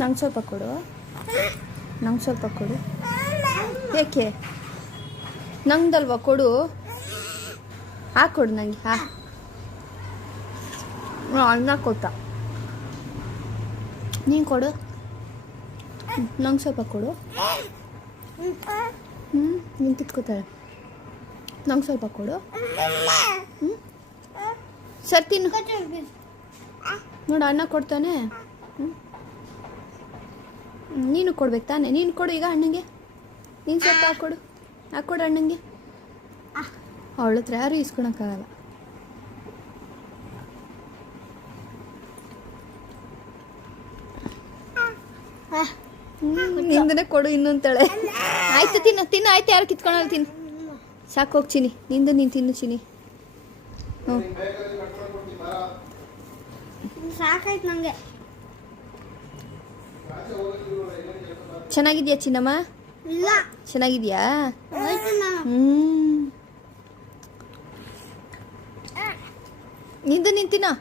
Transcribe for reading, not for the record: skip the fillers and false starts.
ನಂಗೆ ಸ್ವಲ್ಪ ಕೊಡು, ನಂಗೆ ಸ್ವಲ್ಪ ಕೊಡು. ಏಕೆ ನಂಗ್ದಲ್ವಾ ಕೊಡು, ಹಾಕೊಡು ನನಗೆ. ಅನ್ನ ಕೊಟ್ಟ, ನೀನು ಕೊಡು, ನಂಗೆ ಸ್ವಲ್ಪ ಕೊಡು. ನೀನು ಕಿತ್ಕೋತಾಳೆ, ನಂಗೆ ಸ್ವಲ್ಪ ಕೊಡು. ಸರ್ ತಿನ್ನು ನೋಡು, ಅಣ್ಣ ಕೊಡ್ತಾನೆ. ನೀನು ಕೊಡ್ಬೇಕು ತಾನೆ, ನೀನು ಕೊಡು ಈಗ ಅಣ್ಣಂಗೆ. ನೀನು ಸ್ವಲ್ಪ ಹಾಕ್ಕೊಡು ಅಣ್ಣಂಗೆ. ಅವಳ ಹತ್ರ ಯಾರು ಇಸ್ಕೊಳಕ್ಕಾಗಲ್ಲ. ನಿಂದನೇ ಕೊಡು ಇನ್ನೊಂತಾಳೆ. ಆಯ್ತು ತಿನ್ನು ಆಯ್ತು, ಯಾರು ಕಿತ್ಕೊಳಲ್ಲ, ತಿನ್ನು ಸಾಕು. ಹೋಗಿ ಚಿನಿ, ನಿಂದು ನೀನು ತಿನ್ನು ಚಿನಿ. ಹ್ಞೂ ಸಾಕಾಯ್ತು ನನಗೆ. ಚೆನ್ನಾಗಿದ್ಯಾ ಚಿನ್ನಮ್ಮ? ಇಲ್ಲ ಚೆನ್ನಾಗಿದ್ಯಾ? ನಿಂದು ನೀನು ತಿನ್ನೋ.